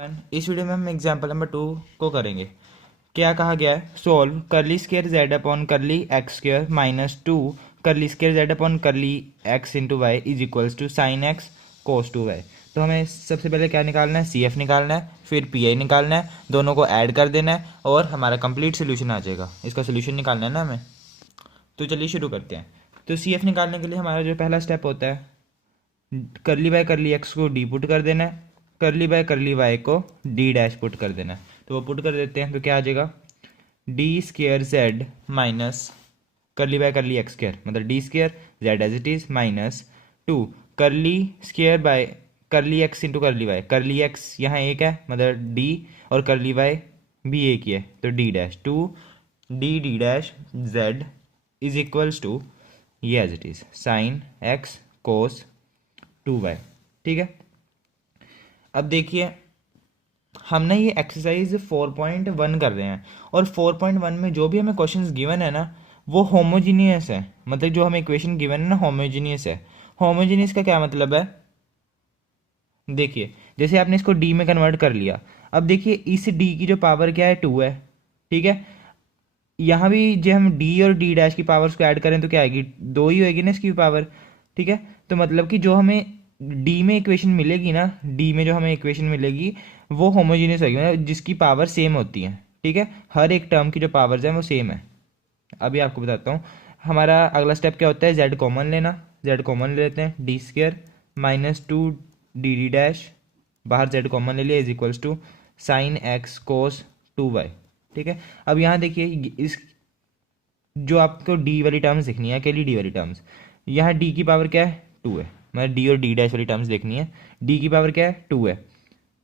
इस वीडियो में हम एग्जाम्पल नंबर 2 को करेंगे। क्या कहा गया है? Solve curly square z upon curly x square -2 curly square z upon curly x into y is equals to sine x cos 2y। तो हमें सबसे पहले क्या निकालना है? सी एफ निकालना है, फिर पी आई निकालना है, दोनों को ऐड कर देना है और हमारा कंप्लीट सोल्यूशन आ जाएगा। इसका सोल्यूशन निकालना है ना हमें। तो चलिए शुरू करते हैं। तो सी एफ निकालने के लिए हमारा जो पहला स्टेप होता है, करली बाय करली एक्स को डी पुट कर देना है, करली बाय करली वाई को डी डैश पुट कर देना है। तो वो पुट कर देते हैं तो क्या आ जाएगा? D square Z minus curly by curly X square मतलब D square Z as it is -2 curly square by curly x into curly X यहाँ एक है मतलब डी, और करली वाई भी एक ही है तो D dash 2 D dash Z is equals to ये as it is sine x cos 2y। ठीक है, अब देखिए हम ना ये एक्सरसाइज 4.1 कर रहे हैं और 4.1 में जो भी हमें क्वेश्चंस गिवन है ना वो होमोजीनियस है। मतलब जो हमें इक्वेशन गिवन है ना होमोजीनियस है। होमोजीनियस का क्या मतलब है? देखिए जैसे आपने इसको डी में कन्वर्ट कर लिया, अब देखिए इस डी की जो पावर क्या है 2 है। ठीक है, यहाँ भी जब हम डी और डी डैश की पावर्स को ऐड करें तो क्या आएगी? 2 ही होएगी ना इसकी पावर। ठीक है, तो मतलब कि जो हमें डी में इक्वेशन मिलेगी ना, डी में जो हमें इक्वेशन मिलेगी वो होमोजीनियस होगी, मतलब जिसकी पावर सेम होती है। ठीक है, हर एक टर्म की जो पावर्स हैं वो सेम है। अभी आपको बताता हूँ हमारा अगला स्टेप क्या होता है। जेड कॉमन लेना, जेड कॉमन ले लेते हैं, D square -2 D D dash, बाहर जेड कॉमन ले लिया is equals to sine x cos 2y। ठीक है, अब यहाँ देखिए इस जो आपको डी वाली टर्म्स देखनी है, अकेली डी वाली टर्म्स, यहाँ डी की पावर क्या है? 2 है। मतलब डी और डी डैश वाली टर्म्स देखनी है, डी की पावर क्या है? 2 है।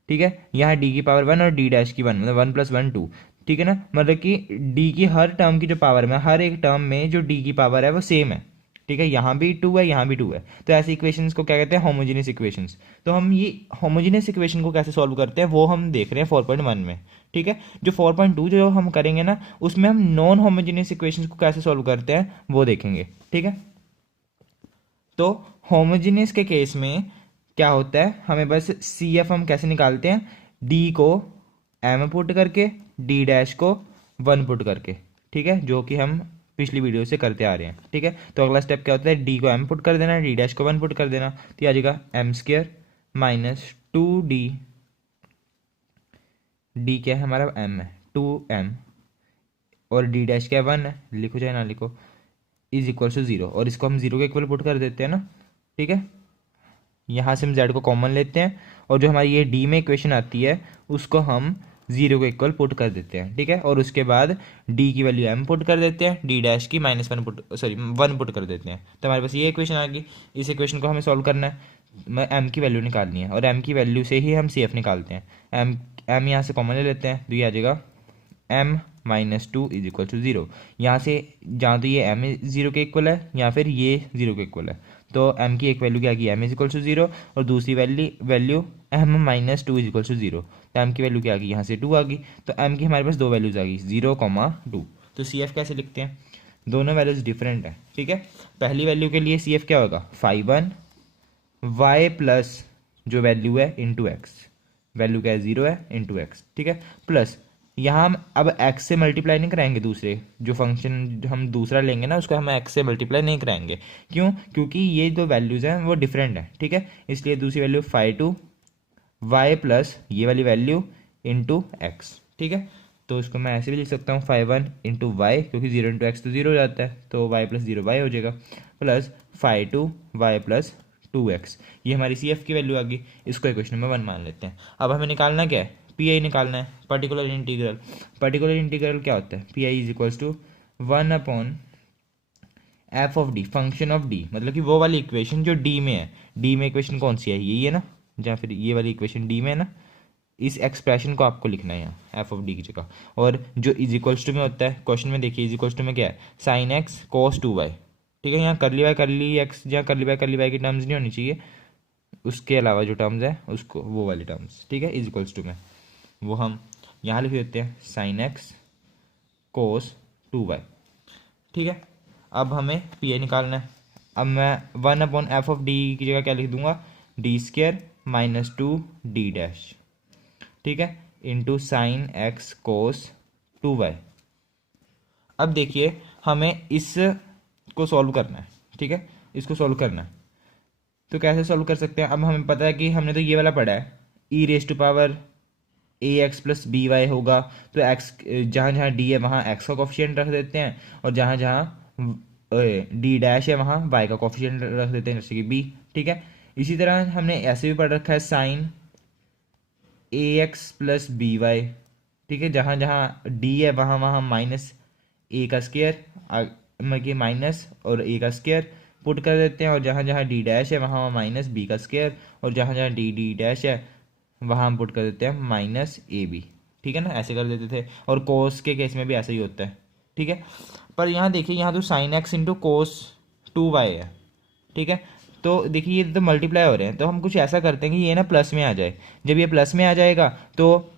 ठीक है, यहाँ डी की पावर 1 और डी डैश की 1 मतलब 1 + 1 2। ठीक है ना, मतलब कि डी की हर टर्म की जो पावर में, हर एक टर्म में जो डी की पावर है वो सेम है। ठीक है, यहाँ भी 2 है, यहाँ भी 2 है, तो ऐसी इक्वेशंस को क्या कहते हैं? Homogeneous equations. तो हम ये होमोजेनियस इक्वेशन को कैसे सॉल्व करते हैं वो हम देख रहे हैं 4.1 में। ठीक है, जो 4.2 जो हम करेंगे ना उसमें हम नॉन होमोजेनियस इक्वेशंस को कैसे सॉल्व करते हैं वो देखेंगे। ठीक है, तो होमोजेनियस के केस में क्या होता है, हमें बस सी एफ हम कैसे निकालते हैं? डी को एम पुट करके, डी डैश को 1 पुट करके। ठीक है, जो कि हम पिछली वीडियो से करते आ रहे हैं। ठीक है, तो अगला स्टेप क्या होता है? डी को एम पुट कर देना, डी डैश को 1 पुट कर देना, तो ये आ जाएगा एम स्क्र -2d, डी क्या है हमारा? एम है, 2m, और डी डैश क्या है? 1 है, लिखो चाहे ना लिखो, इज इक्वल टू 0, और इसको हम 0 के इक्वल पुट कर देते हैं ना। ठीक है, यहाँ से हम z को कॉमन लेते हैं और जो हमारी ये डी में इक्वेशन आती है उसको हम 0 के इक्वल पुट कर देते हैं। ठीक है, और उसके बाद d की वैल्यू m पुट कर देते हैं, d डैश की -1 पुट 1 पुट कर देते हैं, तो हमारे पास ये इक्वेशन आ गई। इस इक्वेशन को हमें सॉल्व करना है, m की वैल्यू निकालनी है, और m की वैल्यू से ही हम सी एफ निकालते हैं। m यहाँ से कॉमन ले लेते हैं तो ये आ जाएगा m -2 इज इक्वल टू 0। यहाँ से जहाँ तो ये m 0 के इक्वल है या फिर ये 0 के इक्वल है, तो m की एक वैल्यू क्या आएगी? m इज इक्वल टू 0, और दूसरी value m -2 is equal to 0, तो m की वैल्यू क्या आ गई? यहाँ से 2 आ गई, तो m की हमारे पास दो वैल्यूज आ गई 0, 2। तो सी एफ कैसे लिखते हैं? दोनों वैल्यूज डिफरेंट है। ठीक है, पहली वैल्यू के लिए सी एफ क्या होगा? 5 y प्लस जो वैल्यू है इंटू एक्स, वैल्यू क्या है? 0 है, इंटू एक्स। ठीक है, प्लस यहाँ हम अब x से मल्टीप्लाई नहीं कराएंगे, दूसरे जो फंक्शन हम दूसरा लेंगे ना उसको हम x से मल्टीप्लाई नहीं कराएंगे। क्यों? क्योंकि ये जो वैल्यूज़ हैं वो डिफरेंट है। ठीक है, इसलिए दूसरी वैल्यू 5 y प्लस ये वाली वैल्यू इंटू एक्स। ठीक है, तो इसको मैं ऐसे भी लिख सकता हूँ 5 इंटू वाई, क्योंकि 0 इंटू एक्स तो 0 हो जाता है, तो y प्लस 0 y हो जाएगा, प्लस 5 y प्लस 2x। ये हमारी सी एफ की वैल्यू आ गई। इसको इक्वेशन नंबर 1 मान लेते हैं। अब हमें निकालना क्या है? पी आई निकालना है, पर्टिकुलर इंटीग्रल। पर्टिकुलर इंटीग्रल क्या होता है? P I is equals to 1 upon F of D, function of D, मतलब कि वो वाली इक्वेशन जो डी में है। डी में इक्वेशन कौन सी है? यही है ना, या फिर ये वाली इक्वेशन डी में है ना, इस एक्सप्रेशन को आपको लिखना है यहाँ एफ ऑफ डी की जगह। और जो इज इक्वल्स टू में होता है क्वेश्चन में, देखिए इज इक्वल्स टू में क्या है? Sine x cos 2y। ठीक है, यहाँ करली एक्स या करली वाई की टर्म्स नहीं होनी चाहिए, उसके अलावा जो टर्म्स है उसको वो वाली टर्म्स। ठीक है, इज इक्वल्स टू में वो हम यहाँ लिख देते हैं साइन एक्स कोस 2y। ठीक है, अब हमें पी ए निकालना है। अब मैं 1 अपॉन एफ ऑफ डी की जगह क्या लिख दूंगा? D square -2 D dash. ठीक है, into sine x cos 2y। अब देखिए हमें इस को सॉल्व करना है, ठीक है, इसको सॉल्व करना है। तो कैसे सॉल्व कर सकते हैं? अब हमें पता है कि हमने तो ये वाला पढ़ा है, E raise to power A x plus B Y होगा। तो एक्स जहाँ जहाँ डी है वहाँ एक्स का कोफिशिएंट रख देते हैं, और जहाँ जहाँ डी डैश है वहाँ वाई का कोफिशिएंट रख देते हैं, जैसे कि बी। ठीक है, इसी तरह हमने ऐसे भी पढ़ रखा है साइन ए एक्स प्लस बी वाई। ठीक है, जहाँ जहाँ डी है वहाँ वहाँ माइनस ए का स्केयर, मतलब कि माइनस और ए का स्केयर पुट कर देते हैं, और जहाँ जहाँ डी डैश है वहाँ वहाँ माइनस बी का स्केयर, और जहाँ जहाँ डी डी डैश है वहाँ हम पुट कर देते हैं माइनस ए बी। ठीक है ना, ऐसे कर देते थे, और कोस के केस में भी ऐसा ही होता है। ठीक है, पर यहाँ देखिए, यहाँ तो sine x into cos 2y है। ठीक है, तो देखिए ये तो मल्टीप्लाई हो रहे हैं, तो हम कुछ ऐसा करते हैं कि ये ना प्लस में आ जाए। जब ये प्लस में आ जाएगा तो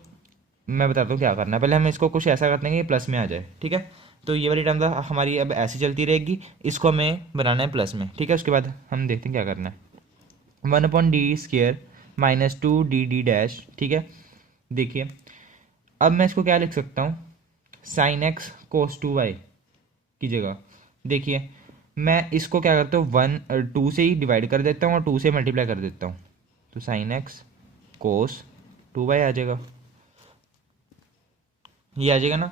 मैं बताता हूँ क्या करना है। पहले हम इसको कुछ ऐसा करते हैं कि ये प्लस में आ जाए। ठीक है, तो ये वाली टर्म हमारी अब ऐसी चलती रहेगी, इसको हमें बनाना है प्लस में। ठीक है, उसके बाद हम देखते हैं क्या करना है। 1/d² minus 2d_d। ठीक है, देखिए अब मैं इसको क्या लिख सकता हूँ, साइन एक्स कोस 2y की जगह। देखिए मैं इसको क्या करता हूँ, 2 से ही डिवाइड कर देता हूँ और 2 से मल्टीप्लाई कर देता हूँ, तो साइन एक्स कोस 2y आ जाएगा, ये आ जाएगा ना।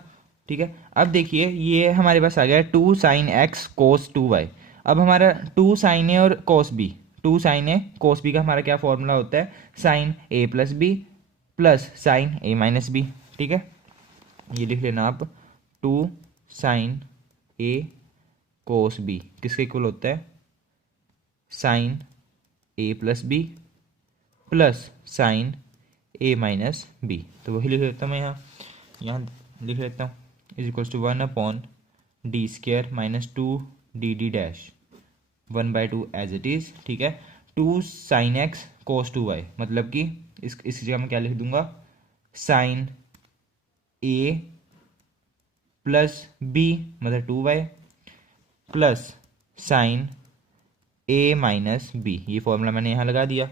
ठीक है, अब देखिए ये हमारे पास आ गया 2 साइन एक्स कोस 2y। अब हमारा 2 साइन ए और कोस बी, 2 साइन ए कोस बी का हमारा क्या फॉर्मूला होता है, साइन ए प्लस बी प्लस साइन ए माइनस बी। ठीक है, ये लिख लेना आप, 2 साइन ए कोस बी किसके इक्वल होता है, साइन ए प्लस बी प्लस साइन ए माइनस बी। तो वही लिख लेता हूँ मैं यहाँ लिख लेता हूँ, is equals to 1/d² minus 2d_d, 1/2 as it is. ठीक है, 2 साइन एक्स कोस 2y, मतलब कि इस जगह मैं क्या लिख दूंगा, साइन ए प्लस बी मतलब 2y प्लस साइन ए माइनस बी, ये फॉर्मूला मैंने यहाँ लगा दिया।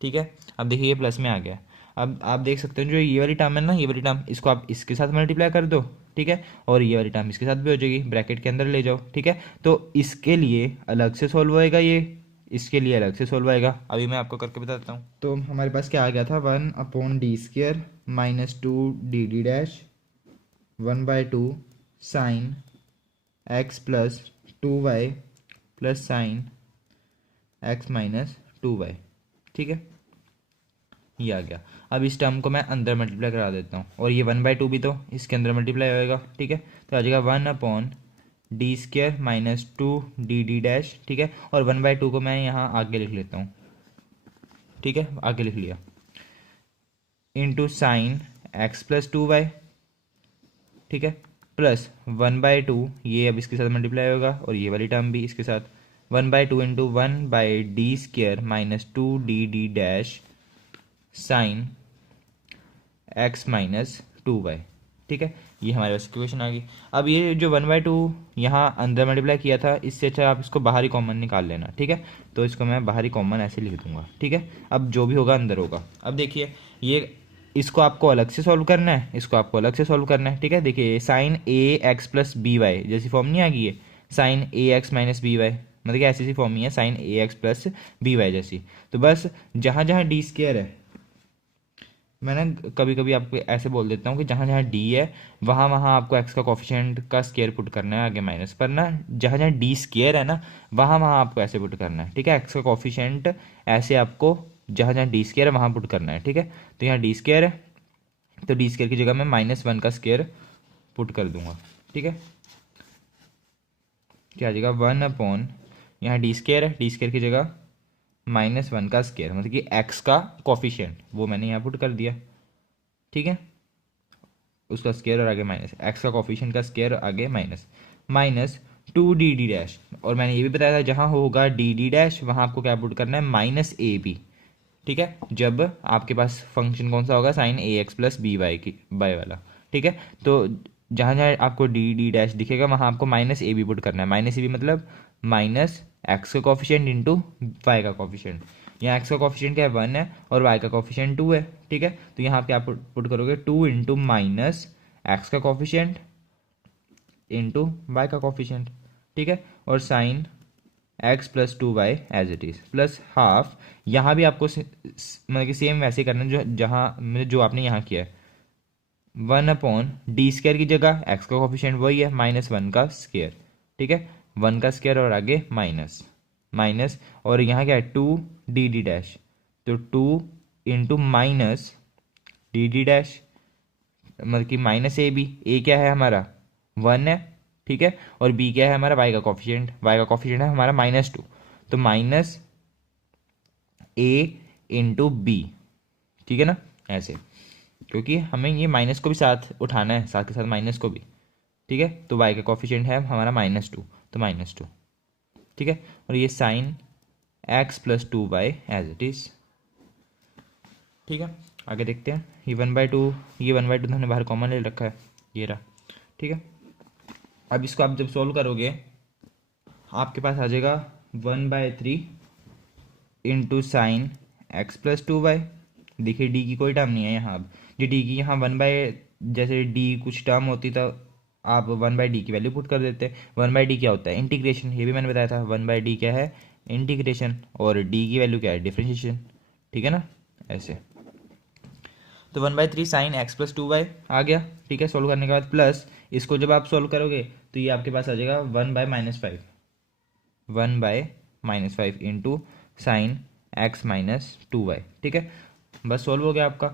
ठीक है, अब देखिए ये प्लस में आ गया। अब आप देख सकते हो जो ये वाली टर्म है ना, ये वाली टर्म, इसको आप इसके साथ मल्टीप्लाई कर दो। ठीक है, और ये वाली टर्म इसके साथ भी हो जाएगी, ब्रैकेट के अंदर ले जाओ। ठीक है, तो इसके लिए अलग से सॉल्व होएगा, ये इसके लिए अलग से सॉल्व आएगा। अभी मैं आपको करके बताता हूँ। तो हमारे पास क्या आ गया था, 1/d² minus 2d_d, 1/2 sign x plus 2y plus sine x minus 2y। ठीक है, ये आ गया। अब इस टर्म को मैं अंदर मल्टीप्लाई करा देता हूँ, और ये 1/2 भी तो इसके अंदर मल्टीप्लाई होएगा। ठीक है, तो आ जाएगा 1/d² माइनस 2d_d। ठीक है, और 1/2 को मैं यहाँ आगे लिख लेता हूँ। ठीक है, आगे लिख लिया, into sine x plus 2y। ठीक है, प्लस 1/2, ये अब इसके साथ मल्टीप्लाई होगा, और ये वाली टर्म भी इसके साथ, 1/2 into 1/d² minus 2d_d sine x minus 2y। ठीक है, ये हमारे पास इक्वेशन आ गई। अब ये जो 1/2 यहाँ अंदर मल्टीप्लाई किया था, इससे अच्छा आप इसको बाहरी कॉमन निकाल लेना। ठीक है, तो इसको मैं बाहरी कॉमन ऐसे लिख दूंगा। ठीक है, अब जो भी होगा अंदर होगा। अब देखिए ये, इसको आपको अलग से सॉल्व करना है, इसको आपको अलग से सॉल्व करना है। ठीक है, देखिए साइन ए एक्स प्लस बी वाई जैसी फॉर्म नहीं आ गई है, साइन ए एक्स माइनस बी वाई, मतलब कि ऐसी सी फॉर्म ही है, साइन ए एक्स प्लस बी वाई जैसी। तो बस जहाँ जहाँ डी स्क्वायर है, मैं ना कभी कभी आपको ऐसे बोल देता हूँ कि जहाँ जहाँ डी है वहाँ वहाँ आपको एक्स का कॉफिशिएंट का स्केयर पुट करना है आगे माइनस पर ना, जहाँ जहाँ डी स्केयर है ना वहाँ वहाँ आपको ऐसे पुट करना है। ठीक है, एक्स का कॉफिशिएंट ऐसे आपको जहाँ जहाँ डी स्केयर है वहाँ पुट करना है। ठीक है, तो यहाँ डी स्केयर है, तो डी स्केयर की जगह मैं -1 का स्केयर पुट कर दूंगा। ठीक है, क्या आ जाएगा, 1/, यहाँ डी स्केयर है, डी स्केयर की जगह -1 का स्केयर, मतलब कि एक्स का कॉफिशिएंट वो मैंने यहाँ पुट कर दिया। ठीक है, उसका स्केयर और आगे माइनस, एक्स का कॉफिशिएंट का स्केयर आगे माइनस, माइनस 2d_d। और मैंने ये भी बताया था जहाँ होगा d_d वहाँ आपको क्या पुट करना है, -ab। ठीक है, जब आपके पास फंक्शन कौन सा होगा, साइन ए एक्स प्लस बी वाई की बाय वाला। ठीक है, तो जहाँ जहाँ आपको d_d दिखेगा वहाँ आपको -ab पुट करना है। -ab मतलब माइनस एक्स का कॉफिशिएंट इंटू वाई का कॉफिशिएंट। यहाँ एक्स का कॉफिशिएंट क्या है 1 है और वाई का कॉफिशिएंट 2 है, ठीक है। तो यहाँ पे आप पुट करोगे 2 इंटू माइनस एक्स का कॉफिशिएंट इंटू वाई का कॉफिशिएंट, ठीक है, और sine x plus 2y as it is plus half. यहाँ भी आपको मतलब कि सेम वैसे ही करना है जो आपने यहाँ किया है। 1/d² की जगह एक्स का कॉफिशिएंट वही है -1 का स्क्वायर, ठीक है, 1 का स्क्वायर और आगे माइनस माइनस, और यहाँ क्या है 2 dd डैश, तो 2 इंटू माइनस dd डैश, मतलब कि माइनस ए क्या है हमारा 1 है, ठीक है, और बी क्या है हमारा वाई का कॉफिशिएंट है हमारा -2, तो माइनस ए इंटू बी, ठीक है ना, ऐसे, क्योंकि हमें ये माइनस को भी साथ उठाना है, साथ के साथ माइनस को भी, ठीक है। तो वाई का कॉफिशिएंट है हमारा -2, तो -2, ठीक है, और ये sine x plus 2y as it is, ठीक है। आगे देखते हैं, ये 1/2, ये 1/2 तो हमने बाहर कॉमन ले रखा है, ये रहा, ठीक है। अब इसको आप जब सॉल्व करोगे आपके पास आ जाएगा 1/3 into sine x plus 2y। देखिए डी की कोई टर्म नहीं है यहाँ, अब जो डी की यहाँ जैसे डी कुछ टर्म होती तो आप 1/d की वैल्यू पुट कर देते। 1/d क्या होता है इंटीग्रेशन, ये भी मैंने बताया था, 1/d क्या है इंटीग्रेशन, और डी की वैल्यू क्या है डिफरेंशिएशन, ठीक है ना, ऐसे। तो 1/3 साइन एक्स प्लस 2y आ गया, ठीक है। सोल्व करने के बाद प्लस इसको जब आप सोल्व करोगे तो ये आपके पास आ जाएगा 1/-5 इंटू साइन एक्स -2y, ठीक है। बस सोल्व हो गया आपका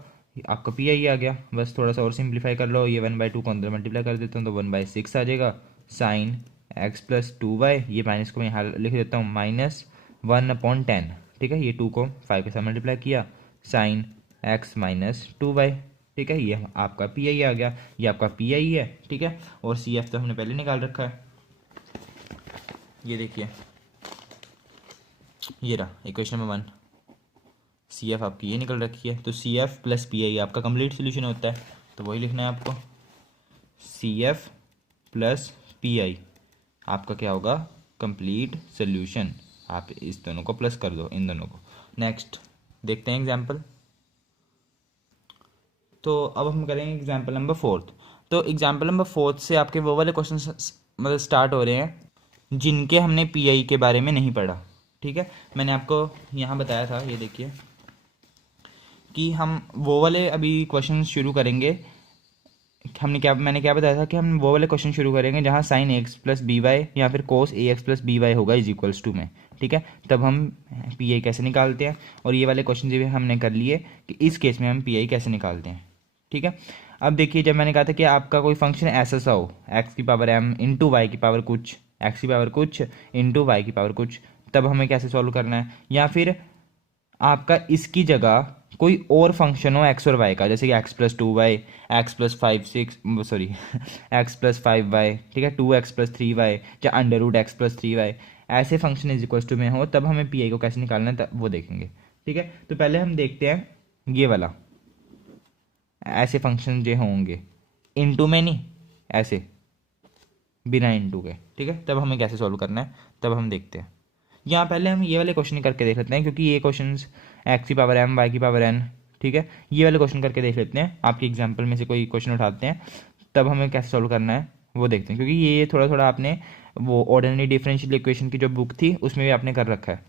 पी आई आ गया। बस थोड़ा सा और सिंप्लीफाई कर लो, ये 1/2 को अंदर मल्टीप्लाई कर देता हूँ तो 1/6 आ जाएगा साइन एक्स प्लस 2y, ये माइनस को मैं यहाँ लिख देता हूँ -1/10, ठीक है। ये 2 को 5 के साथ मल्टीप्लाई किया साइन एक्स -2y, ठीक है। ये आपका पी आई आ गया, ये आपका पी आई है, ठीक है। और सी एफ तो हमने पहले निकाल रखा है, ये देखिए, ये रहा इक्वेशन नंबर 1, सी एफ आपकी ये निकल रखी है। तो C F plus P I आपका कंप्लीट सोल्यूशन होता है, तो वही लिखना है आपको, C F plus P I आपका क्या होगा कंप्लीट सोल्यूशन। आप इस दोनों को प्लस कर दो, इन दोनों को। नेक्स्ट देखते हैं एग्जाम्पल। तो अब हम करेंगे एग्जाम्पल नंबर 4। तो एग्जाम्पल नंबर 4 से आपके वो वाले क्वेश्चन मतलब स्टार्ट हो रहे हैं जिनके हमने पीआई के बारे में नहीं पढ़ा, ठीक है। मैंने आपको यहाँ बताया था, ये देखिए, कि हम वो वाले अभी क्वेश्चन शुरू करेंगे। मैंने क्या बताया था कि हम वो वाले क्वेश्चन शुरू करेंगे जहाँ sine x plus B y या फिर cos A x plus B Y होगा = टू में, ठीक है। तब हम पी आई कैसे निकालते हैं, और ये वाले क्वेश्चन भी हमने कर लिए कि इस केस में हम पी आई कैसे निकालते हैं, ठीक है। अब देखिए, जब मैंने कहा था कि आपका कोई फंक्शन ऐसा सा हो एक्स की पावर m इंटू वाई की पावर कुछ, एक्स की पावर कुछ इंटू वाई की पावर कुछ, तब हमें कैसे सॉल्व करना है। या फिर आपका इसकी जगह कोई और फंक्शन हो एक्स और वाई का, जैसे कि x plus 2y, x plus 5y, ठीक है, 2x प्लस 3y या √x प्लस 3y, ऐसे फंक्शन = में हो, तब हमें पी आई को कैसे निकालना है तब वो देखेंगे, ठीक है। तो पहले हम देखते हैं ये वाला, ऐसे फंक्शन जो होंगे इनटू में नहीं, ऐसे बिना इनटू के, ठीक है। तब हमें कैसे सॉल्व करना है तब हम देखते हैं। यहाँ पहले हम ये वाले क्वेश्चन करके देख लेते हैं, क्योंकि ये क्वेश्चन एक्स की पावर m वाई की पावर n, ठीक है, ये वाले क्वेश्चन करके देख लेते हैं। आपके एग्जाम्पल में से कोई क्वेश्चन उठाते हैं, तब हमें कैसे सॉल्व करना है वो देखते हैं, क्योंकि ये थोड़ा थोड़ा आपने वो ऑर्डिनरी डिफरेंशियल इक्वेशन की जो बुक थी उसमें भी आपने कर रखा है,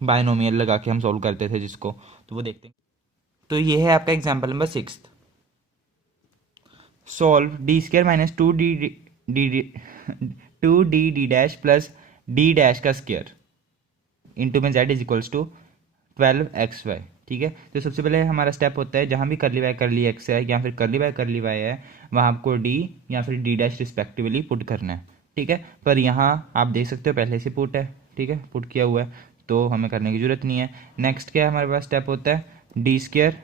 बायनोमियल लगा के हम सॉल्व करते थे जिसको, तो वो देखते हैं। तो ये है आपका example number 6। Solve d² - 2d dash plus d dash का स्क्वायर इंटू में z = 12xy, ठीक है। तो सबसे पहले हमारा स्टेप होता है, जहाँ भी करली y करली x है या फिर करली y करली y है, वहाँ आपको d या फिर d डैश रिस्पेक्टिवली पुट करना है, ठीक है। पर यहाँ आप देख सकते हो पहले से पुट है, ठीक है, पुट किया हुआ है, तो हमें करने की जरूरत नहीं है। नेक्स्ट क्या हमारे पास स्टेप होता है, d²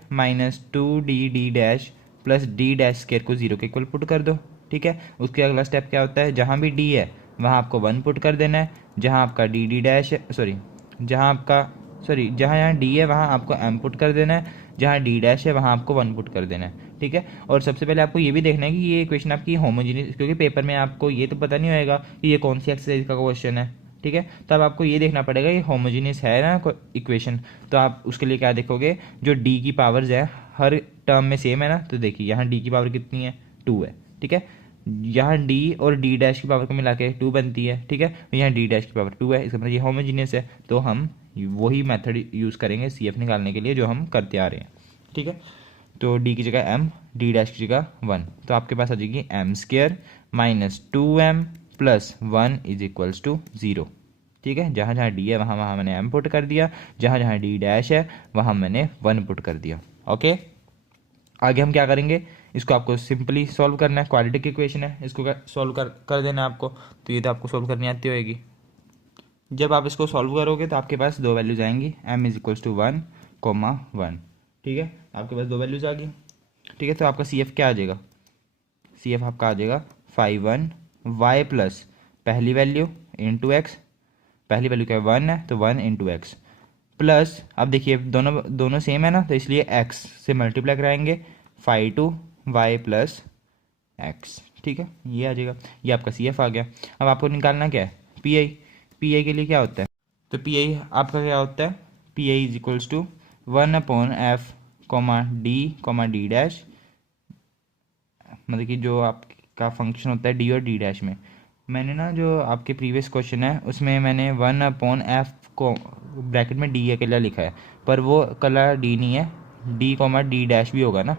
- 2d dash plus d dash square को 0 के इक्वल पुट कर दो, ठीक है। उसके अगला स्टेप क्या होता है, जहाँ भी d है वहाँ आपको 1 पुट कर देना है, जहाँ आपका dd डैश जहाँ यहाँ d है वहाँ आपको m पुट कर देना है, जहाँ d डैश है वहाँ आपको 1 पुट कर देना है, ठीक है। और सबसे पहले आपको ये भी देखना है कि ये इक्वेशन आपकी होमोजीनियस, क्योंकि पेपर में आपको ये तो पता नहीं होएगा कि ये कौन सी एक्सरसाइज का क्वेश्चन है, ठीक है। तो अब आपको ये देखना पड़ेगा ये होमोजीनियस है ना इक्वेशन, तो आप उसके लिए क्या देखोगे, जो डी की पावर्स है हर टर्म में सेम है ना, तो देखिए यहाँ डी की पावर कितनी है, 2 है, ठीक है। यहाँ डी और डी डैश की पावर को मिला के 2 बनती है, ठीक है। यहाँ डी डैश की पावर 2 है, इसका मतलब ये होमोजीनियस है, तो हम वही मेथड यूज़ करेंगे सी एफ निकालने के लिए जो हम करते आ रहे हैं, ठीक है। तो डी की जगह एम, डी डैश की जगह 1, तो आपके पास आ जाएगी M square minus 2m plus 1 is equals to 0, ठीक है। जहाँ जहाँ डी है वहाँ वहाँ मैंने एम पुट कर दिया, जहाँ जहाँ डी डैश है वहाँ मैंने 1 पुट कर दिया, ओके। आगे हम क्या करेंगे, इसको आपको सिंपली सॉल्व करना है, क्वाड्रेटिक इक्वेशन है, इसको सॉल्व कर देना है आपको, तो ये तो आपको सॉल्व करनी आती होगी। जब आप इसको सॉल्व करोगे तो आपके पास 2 वैल्यूज आएंगी, m इज इक्वल्स टू 1, 1, ठीक है। आपके पास 2 वैल्यूज आ गई, ठीक है। तो आपका सी एफ क्या आ जाएगा, सी एफ आपका आ जाएगा 5 1 y प्लस पहली वैल्यू इंटू एक्स, पहली वैल्यू क्या है 1 है, तो 1 इंटू एक्स प्लस, अब देखिए दोनों दोनों सेम है ना, तो इसलिए x से मल्टीप्लाई कराएंगे 5 2 y प्लस एक्स, ठीक है। ये आ जाएगा, ये आपका सी एफ आ गया। अब आपको निकालना क्या है, पी आई, पी आई के लिए क्या होता है, तो पी आई आपका क्या होता है, P I is equals to 1/f D dash, मतलब कि जो आपका फंक्शन होता है डी और डी डैश में, मैंने ना जो आपके प्रीवियस क्वेश्चन है उसमें मैंने 1/f को ब्रैकेट में डी अकेला लिखा है, पर वो कला डी नहीं है, डी डैश भी होगा ना,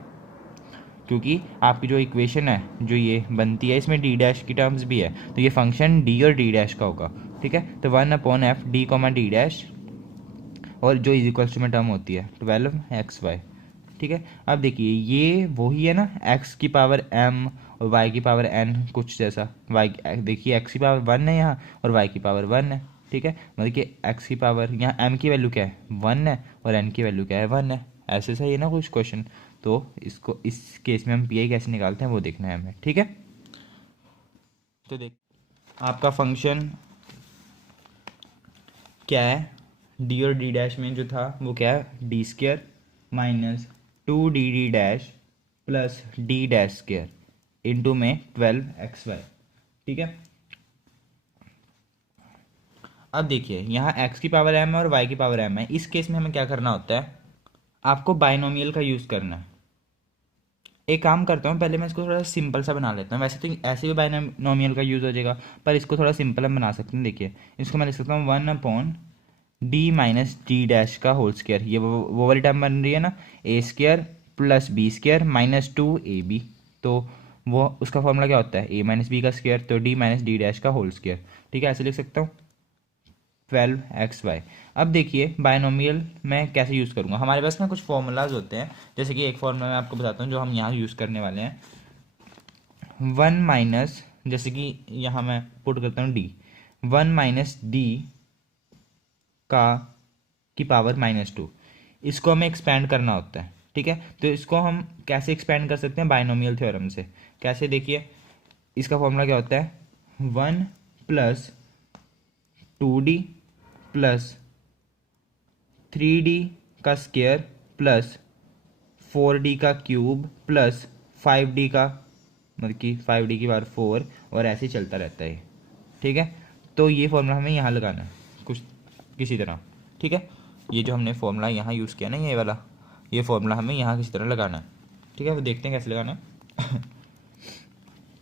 क्योंकि आपकी जो इक्वेशन है जो ये बनती है इसमें डी डैश की टर्म्स भी है, तो ये फंक्शन डी और डी डैश का होगा, ठीक है। तो 1/f डी डैश, और जो इज इक्वल्स टू में टर्म होती है 12xy, ठीक है। अब देखिए ये वही है ना, x की पावर m और y की पावर n कुछ जैसा, y देखिए x की पावर 1 है यहाँ और y की पावर 1 है, ठीक है। मतलब कि x की पावर यहाँ m की वैल्यू क्या है 1 है और n की वैल्यू क्या है 1 है, ऐसे सही है ना कुछ क्वेश्चन। तो इसको इस केस में हम पी आई कैसे निकालते हैं वो देखना है हमें, ठीक है। तो देख आपका फंक्शन क्या है, डी और डी डैश में जो था वो क्या है, D square minus 2 D dash plus D dash square into में 12xy, ठीक है। अब देखिए यहाँ x की पावर m है और y की पावर m है, इस केस में हमें क्या करना होता है, आपको बाइनोमियल का यूज़ करना है। एक काम करता हूँ, पहले मैं इसको थोड़ा सिंपल सा बना लेता हूँ, वैसे तो ऐसे भी बाइनोमियल का यूज़ हो जाएगा, पर इसको थोड़ा सिंपल हम बना सकते हैं। देखिए इसको मैं लिख सकता हूँ 1/d माइनस डी डैश का होल स्क्वायर, ये वो वाली टर्म बन रही है ना, A square plus B square minus 2ab, तो वो उसका फॉर्मूला क्या होता है a माइनस बी का स्क्वायर, तो d माइनस डी डैश का होल स्क्वायर, ठीक है। ऐसे लिख सकता हूँ 12xy। अब देखिए बायनोमियल मैं कैसे यूज़ करूँगा, हमारे पास ना कुछ फॉर्मूलाज होते हैं, जैसे कि एक फॉर्मूला मैं आपको बताता हूँ जो हम यहाँ यूज़ करने वाले हैं, 1 माइनस, जैसे कि यहाँ मैं पुट करता हूँ d, 1 माइनस डी का की पावर -2, इसको हमें एक्सपेंड करना होता है, ठीक है। तो इसको हम कैसे एक्सपेंड कर सकते हैं, बायनोमियल थ्योरम से। कैसे, देखिए इसका फॉर्मूला क्या होता है, 1 प्लस 2d प्लस 3d का स्क्वायर प्लस 4d का क्यूब प्लस 5d का, मतलब कि 5d की पावर 4, और ऐसे ही चलता रहता है, ठीक है। तो ये फॉर्मूला हमें यहाँ लगाना है कुछ किसी तरह, ठीक है। ये जो हमने फॉर्मूला यहाँ यूज़ किया ना ये वाला, ये फॉर्मूला हमें यहाँ किसी तरह लगाना है, ठीक है। वो देखते हैं कैसे लगाना है।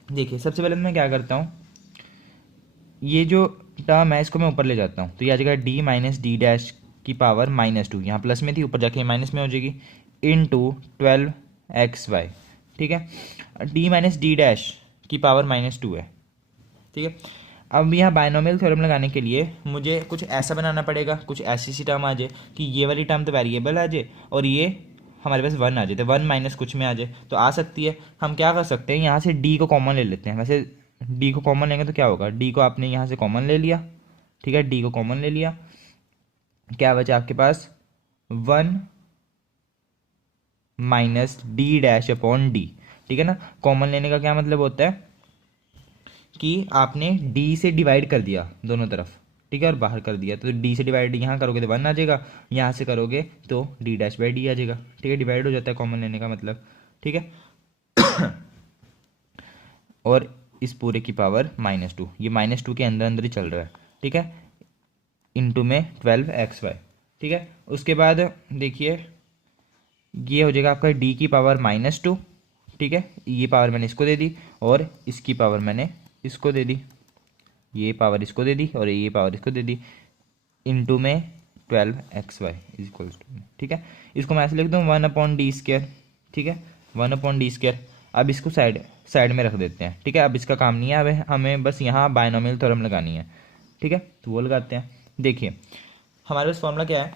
देखिए सबसे पहले मैं क्या करता हूँ, ये जो टर्म है इसको मैं ऊपर ले जाता हूँ, तो ये आ जाएगा डी माइनस डी डैश की पावर -2, यहाँ प्लस में थी ऊपर जाके माइनस में हो जाएगी, इनटू 12xy, ठीक है। डी माइनस डी डैश की पावर -2 है, ठीक है। अब यहाँ बायनोमियल थ्योरम लगाने के लिए मुझे कुछ ऐसा बनाना पड़ेगा, कुछ ऐसी सी टर्म आ जाए कि ये वाली टर्म तो वेरिएबल आ जाए और ये हमारे पास 1 आ जाए, तो 1 माइनस कुछ में आ जाए, तो आ सकती है। हम क्या कर सकते हैं, यहाँ से डी को कॉमन ले लेते हैं, वैसे डी को कॉमन लेंगे तो क्या होगा, डी को आपने यहाँ से कॉमन ले लिया, ठीक है, डी को कॉमन ले लिया, क्या बचा आपके पास 1 minus D dash upon D, ठीक है ना। कॉमन लेने का क्या मतलब होता है कि आपने डी से डिवाइड कर दिया दोनों तरफ, ठीक है, और बाहर कर दिया, तो डी से डिवाइड यहाँ करोगे तो 1 आ जाएगा, यहाँ से करोगे तो डी डैश बाई डी आ जाएगा, ठीक है। डिवाइड हो जाता है कॉमन लेने का मतलब, ठीक है। और इस पूरे की पावर -2, ये -2 के अंदर अंदर ही चल रहा है, ठीक है। इंटू में 12xy। ठीक है, उसके बाद देखिए ये हो जाएगा आपका डी की पावर -2। ठीक है, ये पावर मैंने इसको दे दी और इसकी पावर मैंने इसको दे दी, ये पावर इसको दे दी और ये पावर इसको दे दी, इंटू में 12xy इज इक्वल्स टू। ठीक है, इसको मैं ऐसे लिख दूँ 1/d²। ठीक है, 1/d²। अब इसको साइड साइड में रख देते हैं। ठीक है, अब इसका काम नहीं है, अब हमें बस यहाँ बायनोमियल थ्योरम लगानी है। ठीक है, तो वो लगाते हैं। देखिए हमारे पास फॉर्मूला क्या है,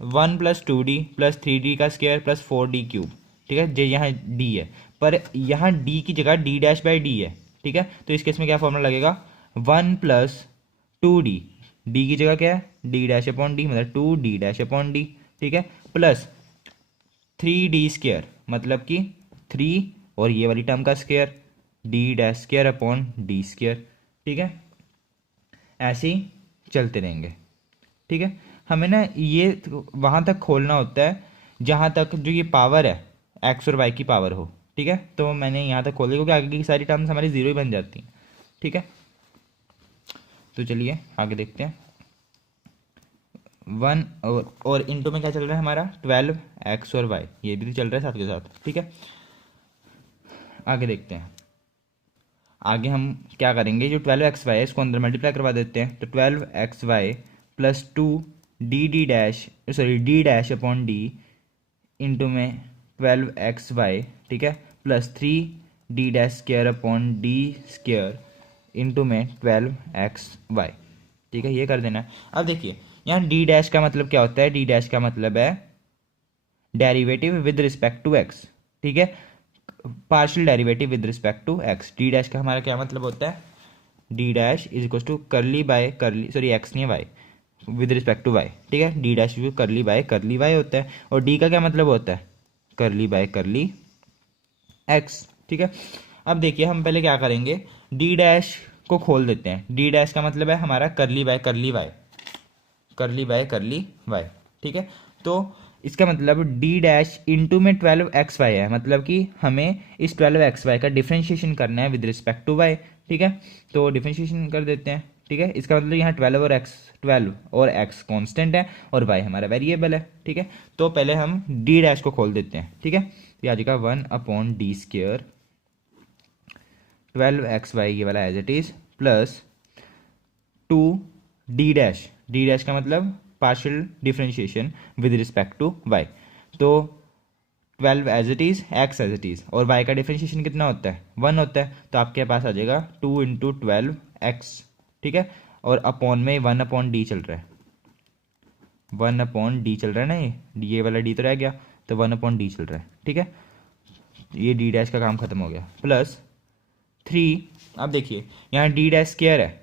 1 + 2d + 3d² + 4d³। ठीक है, जो यहाँ d है, पर यहाँ d की जगह d'/d है। ठीक है, तो इस केस में क्या फॉर्मूला लगेगा, 1 + 2d, d की जगह क्या है d'/d, मतलब 2d'/d। ठीक है, प्लस 3d², मतलब कि 3 और ये वाली टर्म का स्क्वायर d'²/d²। ठीक है, ऐसे ही चलते रहेंगे। ठीक है, हमें ना ये वहाँ तक खोलना होता है जहाँ तक जो ये पावर है एक्स और वाई की पावर हो। ठीक है, तो मैंने यहाँ तक खोल दिया क्योंकि आगे की सारी टर्म्स हमारी जीरो ही बन जाती हैं। ठीक है, तो चलिए आगे देखते हैं। 1 और इंटू में क्या चल रहा है हमारा 12x और y, ये भी तो चल रहा है साथ के साथ। ठीक है, आगे देखते हैं। आगे हम क्या करेंगे, जो 12xy है इसको अंदर मल्टीप्लाई करवा देते हैं, तो 12xy + 2d'/d इंटू में 12xy। ठीक है, प्लस 3d'² इंटू में 12xy। ठीक है, ये कर देना है। अब देखिए यहाँ d' का मतलब क्या होता है, d' का मतलब है derivative with respect to x. ठीक है, partial derivative with respect to X. d' का हमारा क्या मतलब होता है, d' is equal to curly by curly, sorry X नहीं Y, with respect to Y. ठीक है, d' करली बाय करली वाई होता है, और d का क्या मतलब होता है, करली बाय करली एक्स। ठीक है, अब देखिए हम पहले क्या करेंगे, d' को खोल देते हैं। d' का मतलब है हमारा करली बाय करली वाई, करली बाय करली वाई। ठीक है, तो इसका मतलब d' इंटू में 12xy है, मतलब कि हमें इस 12xy का डिफ्रेंशिएशन करना है विद रिस्पेक्ट टू y। ठीक है, तो डिफ्रेंशिएशन कर देते हैं। ठीक है, इसका मतलब यहाँ 12 और x कांस्टेंट है और y हमारा वेरिएबल है। ठीक है, तो पहले हम d' को खोल देते हैं। ठीक है, ये आ जाएगा 1/d², 12xy ये वाला as it is, plus 2d', d' का मतलब partial differentiation with respect to y। तो 12 as it is, x as it is, और y का डिफ्रेंशिएशन कितना होता है 1 होता है, तो आपके पास आ जाएगा 2 × 12x। ठीक है, और अपॉन में 1/d चल रहा है, 1/d चल रहा है ना, ये वाला d तो रह गया, तो 1/d चल रहा है। ठीक है, ये d' का काम खत्म हो गया, प्लस 3। अब देखिए यहाँ d' है,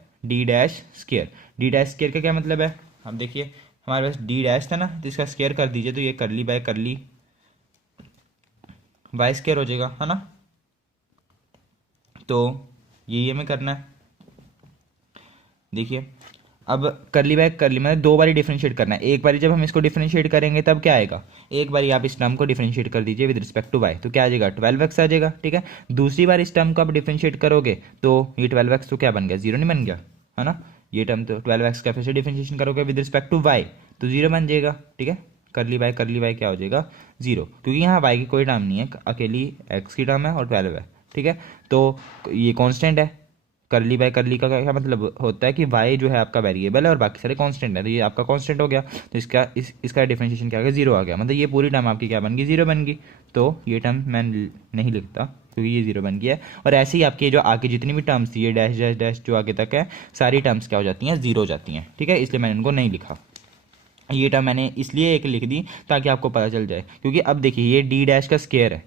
d' का क्या मतलब है, अब देखिए हमारे पास d' था ना, तो इसका स्क्वायर कर दीजिए, तो ये करली बाय करली y² हो जाएगा, है ना। तो ये हमें करना है। देखिए अब करली बाय करली मतलब दो बारी डिफरेंशिएट करना है। एक बारी जब हम इसको डिफरेंशिएट करेंगे तब क्या आएगा, एक बारी आप इस टर्म को डिफरेंशिएट कर दीजिए विद रिस्पेक्ट टू y, तो क्या आ जाएगा 12x आ जाएगा। ठीक है, दूसरी बार इस टर्म को आप डिफरेंशिएट करोगे तो ये 12x तो क्या बन गया, 0 नहीं बन गया, है ना। ये टर्म तो 12x का फिर से डिफरेंशिएशन करोगे विद रिस्पेक्ट टू y तो 0 बन जाएगा। ठीक है, करली बाय क्या हो जाएगा 0, क्योंकि यहाँ y की कोई टर्म नहीं है, अकेली x की टर्म है और 12 है। ठीक है, तो ये कॉन्स्टेंट है, करली बाय करली का क्या मतलब होता है कि y जो है आपका वेरिएबल है और बाकी सारे कांस्टेंट है, तो ये आपका कांस्टेंट हो गया, तो इसका डिफरेंशिएशन क्या आ गया 0 आ गया, मतलब ये पूरी टर्म आपकी क्या बन गई 0 बन गई। तो ये टर्म मैं नहीं लिखता क्योंकि ये 0 बन गया है, और ऐसे ही आपके जो आगे जितनी भी टर्म्स थी, ये डैश डैश डैश जो आगे तक है, सारी टर्म्स क्या हो जाती हैं 0 हो जाती हैं। ठीक है, इसलिए मैंने इनको नहीं लिखा। ये टर्म मैंने इसलिए एक लिख दी ताकि आपको पता चल जाए, क्योंकि अब देखिए ये d' का स्क्वायर है।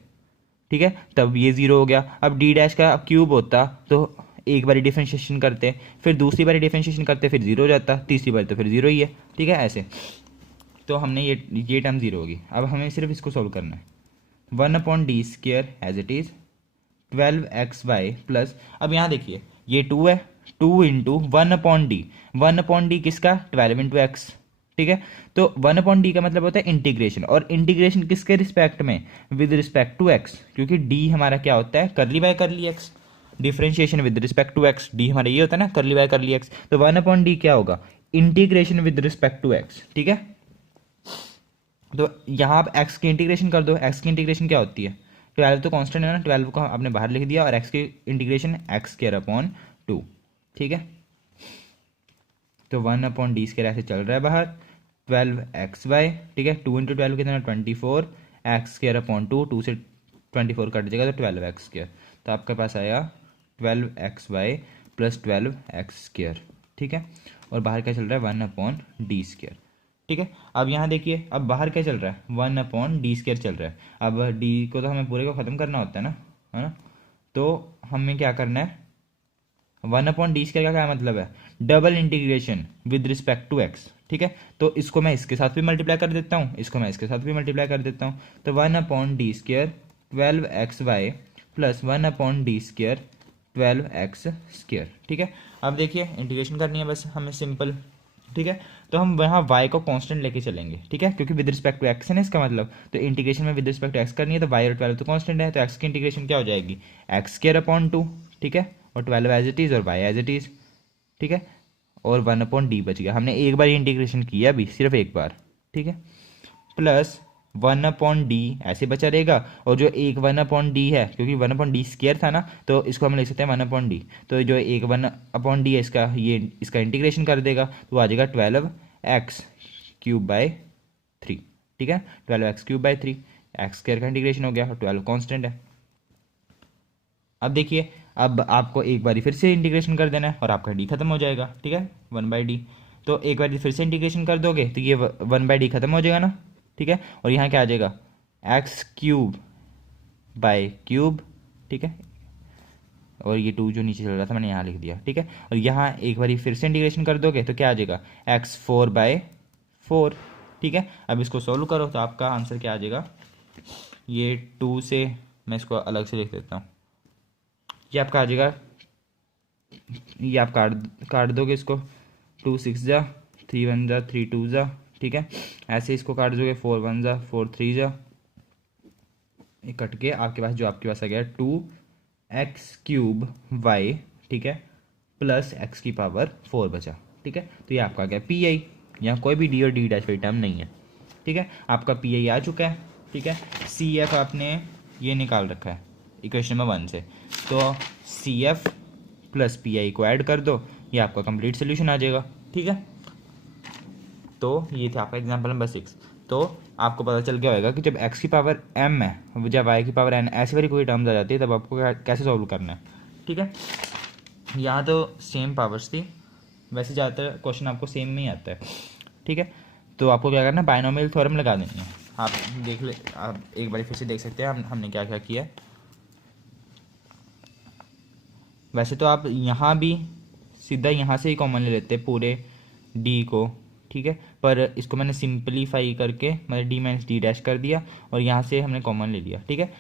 ठीक है, तब ये 0 हो गया। अब d' का क्यूब होता तो एक बारी डिफरेंशिएशन करते, फिर दूसरी बारी डिफरेंशिएशन करते, फिर 0 हो जाता, तीसरी बार तो फिर 0 ही है। ठीक है, ऐसे तो हमने ये टर्म 0 होगी। अब हमें सिर्फ इसको सोल्व करना है, 1/d² as it is 12xy plus, अब यहाँ देखिए ये 2 है, 2 × 1/d, 1/d किसका 12 × x। ठीक है, तो 1/d का मतलब होता है इंटीग्रेशन, और इंटीग्रेशन किसके रिस्पेक्ट में, विद रिस्पेक्ट टू x, क्योंकि d हमारा क्या होता है करली by curly x, differentiation with respect to x, d हमारा ये होता है ना करली बाय करली x, तो 1/d क्या होगा integration with respect to x, ठीक है। तो यहाँ आप एक्स की इंटीग्रेशन कर दो। एक्स की इंटीग्रेशन क्या होती है, 12 तो कांस्टेंट है ना, 12 को आपने बाहर लिख दिया और एक्स की इंटीग्रेशन एक्स स्क्वायर अपॉन 2, ठीक है। तो 1/d² ऐसे चल रहा है बाहर, 12xy, ठीक है। 2 × 12 कितना, 24, x² अपॉन 2, 2 से 24 कट जाएगा तो 12x²। तो आपके पास आया 12xy प्लस 12x², ठीक है। और बाहर क्या चल रहा है, 1/d², ठीक है। अब यहाँ देखिए, अब बाहर क्या चल रहा है, 1/d² चल रहा है। अब d को तो हमें पूरे को ख़त्म करना होता है ना। तो हमें क्या करना है, 1/d² का क्या मतलब है, double integration with respect to x, ठीक है। तो इसको मैं इसके साथ भी मल्टीप्लाई कर देता हूँ, इसको मैं इसके साथ भी मल्टीप्लाई कर देता हूँ। तो 1/d² 12xy plus 1/d² 12x², ठीक है। अब देखिए इंटीग्रेशन करनी है बस हमें सिंपल, ठीक है। तो हम वहाँ y को कांस्टेंट लेके चलेंगे, ठीक है, क्योंकि विद रिस्पेक्ट टू एक्स है ना इसका मतलब। तो इंटीग्रेशन में विद रिस्पेक्ट टू एक्स करनी है तो y और 12 तो कांस्टेंट है, तो x की इंटीग्रेशन क्या हो जाएगी, x² अपॉन 2, ठीक है, और 12 एज इट इज़ और y एज इट इज़, ठीक है। और 1/d बच गया, हमने एक बार इंटीग्रेशन किया अभी, सिर्फ एक बार, ठीक है। प्लस 1/d ऐसे बचा रहेगा, और जो एक 1/d है, क्योंकि 1/d² था ना, तो इसको हम लिख सकते हैं 1/d। तो जो एक 1/d है इसका, ये इसका इंटीग्रेशन कर देगा तो आ जाएगा 12x³/3, ठीक है। 12x³/3, x² का इंटीग्रेशन हो गया और 12 कॉन्स्टेंट है। अब देखिए, अब आपको एक बारी फिर से इंटीग्रेशन कर देना है और आपका d खत्म हो जाएगा, ठीक है, 1/d। तो एक बार फिर से इंटीग्रेशन कर दोगे तो ये 1/d खत्म हो जाएगा ना, ठीक है। और यहाँ क्या आ जाएगा, x³/3, ठीक है। और ये 2 जो नीचे चल रहा था मैंने यहाँ लिख दिया, ठीक है। और यहाँ एक बारी फिर से इंटीग्रेशन कर दोगे तो क्या आ जाएगा, x4/4, ठीक है। अब इसको सोल्व करो तो आपका आंसर क्या आ जाएगा, ये 2 से, मैं इसको अलग से लिख देता हूँ, ये आपका आ जाएगा, ये आप काट दोगे इसको, 2 6 जा, 3 1 जा, 3 2 जा, ठीक है। ऐसे इसको काट दोगे, 4 1 जा, 4 3 जा, ये कट के आपके पास जो आपके पास आ गया 2x³y, ठीक है, प्लस x⁴ बचा, ठीक है। तो ये आपका आ गया PI, यहाँ कोई भी d और d' टर्म नहीं है, ठीक है। आपका PI आ चुका है, ठीक है। CF आपने ये निकाल रखा है इक्वेशन नंबर 1 से, तो CF प्लस PI को ऐड कर दो, ये आपका कंप्लीट सोल्यूशन आ जाएगा, ठीक है। तो ये था आपका एग्जांपल नंबर 6। तो आपको पता चल गया होगा कि जब x⁴m है, जब y⁴n ऐसी वाली कोई टर्म्स आ जाती है तब आपको कैसे सॉल्व करना है, ठीक है। यहाँ तो सेम पावर्स थी, वैसे ज़्यादातर क्वेश्चन आपको सेम में ही आता है, ठीक है। तो आपको क्या करना है, बायनोमियल थ्योरम लगा देनी है। आप देख ले, आप एक बार फिर से देख सकते हैं हमने क्या क्या किया है। वैसे तो आप यहाँ भी सीधा यहाँ से ही कॉमन ले लेते हैं पूरे d को, ठीक है, पर इसको मैंने सिंपलीफाई करके मतलब d - d' कर दिया और यहाँ से हमने कॉमन ले लिया, ठीक है।